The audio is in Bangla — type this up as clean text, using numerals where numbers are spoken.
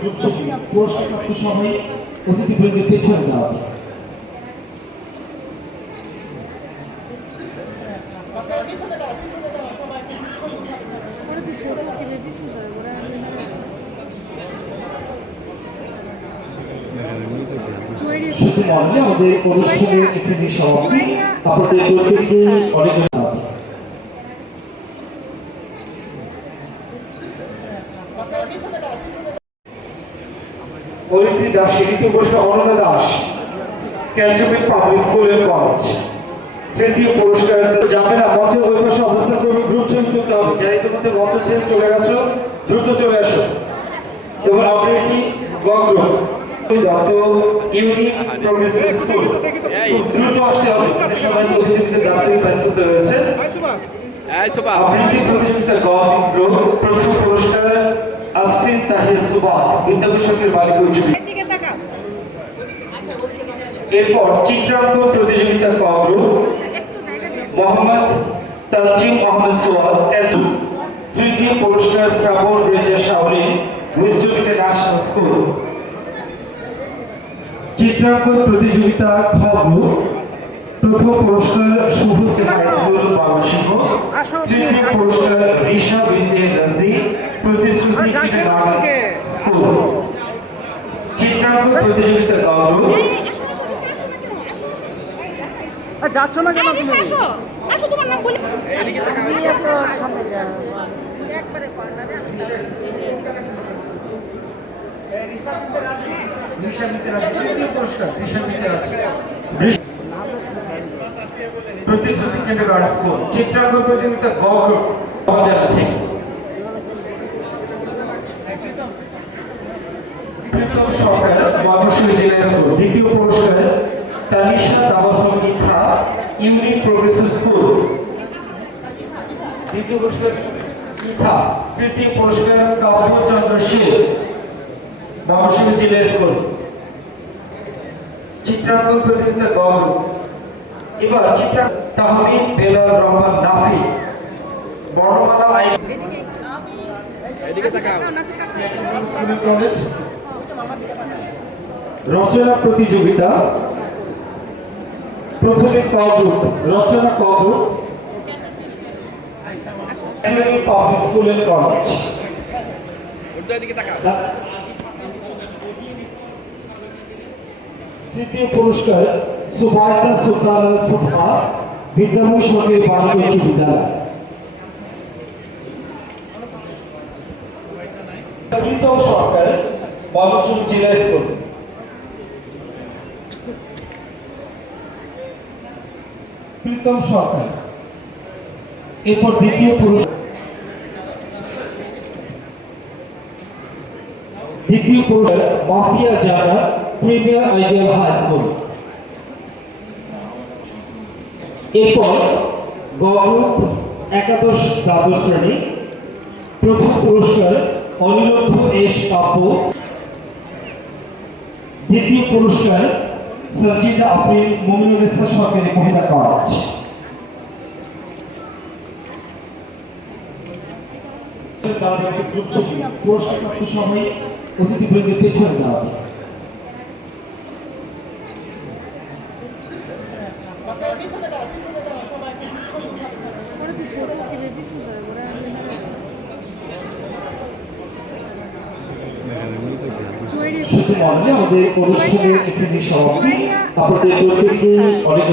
গ্রুপ ছবি পুরস্কারপ্রাপ্ত সবাই অতিথিবৃন্দের পেছনে দেওয়া হবে। শুধু মনে আমাদের অনুষ্ঠানের এখানে সমাপ্তি। আপনাদের প্রত্যেককে অনেক ধন্যবাদ। অরিত্রী দাস, দ্বিতীয় পুরস্কার Ananya Das, cantonment public school and college. তৃতীয় পুরস্কার যাবে না, মঞ্চের ওই পাশে অবস্থান করবে, গ্রুপ ছবি তুলতে হবে। যারা ইতিমধ্যে মঞ্চ ছেড়ে চলে গেছো দ্রুত চলে আসো। এবার আমরা একটি গঙ্গ ইউনিক প্রোগ্রেসিভ স্কুল দ্রুত আসতে হবে, সবাই অতিথিদের দায়িত্বে ব্যস্ত রয়েছে। আবৃত্তি প্রতিযোগিতা প্রথম পুরস্কার আফসিন তাহির সুবাদ, বিদ্যাবিষয়কের বালিকা উচ্চ বিদ্যালয়। এরপর চিত্রাঙ্কন প্রতিযোগিতা ক গ্রুপ মোহাম্মদ তানজিম আহমেদ সোয়াদ। তৃতীয় পুরস্কার শ্রাবণ Reza Shaorin, wisdom international school. চিত্রাঙ্কন প্রতিযোগিতা খ গ্রুপ প্রথম পুরস্কার শুভশ্রী হাই স্কুল বাবুসিংহ। তৃতীয় পুরস্কার ঋষা বিন্দে রাজি, প্রতিশ্রুতি স্কুল। চিত্রাঙ্কন প্রতিযোগিতা গ গ্রুপ যাচ্ছ না কেন তুমি? আসো তোমার নাম বলি। এদিকে তাকাও, এই তো সামনে যাও একবারে কর্নারে। ঋষা বিন্দে রাজি পুরস্কার, ঋষা বিন্দে রাজি প্রতিশ্রুতি কিন্ডারগার্টেন স্কুল। চিত্রাঙ্কন প্রতিযোগিতা গ গ্রুপ আমাদের আছে। প্রীতম সরকার, ময়মনসিংহ জেলা স্কুল। দ্বিতীয় পুরস্কার Tanisha Tabassum Itha, unique progressive school. দ্বিতীয় পুরস্কার ইথা। তৃতীয় পুরস্কার কাব্যচন্দ্র শীল, ময়মনসিংহ জেলা স্কুল। চিত্রাঙ্কন প্রতিযোগিতা গ গ্রুপ। এবার চিত্রা তাহমিদ বেলাল রহমান নাফি, বর্ণমালা আইন। এদিকে তাকাও। কলেজ। রচনা প্রতিযোগিতা প্রথমে ক গ্রুপ, রচনা ক group public school and college. এদিকে তাকাও। তৃতীয় পুরস্কার সুবাইদা সুলতানা সুফা, বিদ্যাময় সরকারি বালিকা উচ্চ বিদ্যালয়। প্রীতম সরকার, ময়মনসিংহ জেলা স্কুল। প্রীতম সরকার। এরপর দ্বিতীয় পুরস্কার মাফিয়া জানা, প্রিমিয়ার আইডিয়াল হাই স্কুল। এরপর গ গ্রুপ একাদশ দ্বাদশ শ্রেণী। প্রথম পুরস্কার অনিরুদ্ধ এস কাব্য। দ্বিতীয় পুরস্কার সঞ্জিদা আফরিন, মুমিনুল ইসলাম সরকারি মহিলা কলেজ। গ্রুপ ছবি পুরস্কারপ্রাপ্ত সবাই অতিথিবৃন্দের পেছনে দেওয়া হবে। শুধু মনে আমাদের অনুষ্ঠানের এখানে সমাপ্তি। আপনাদের প্রত্যেককে অনেক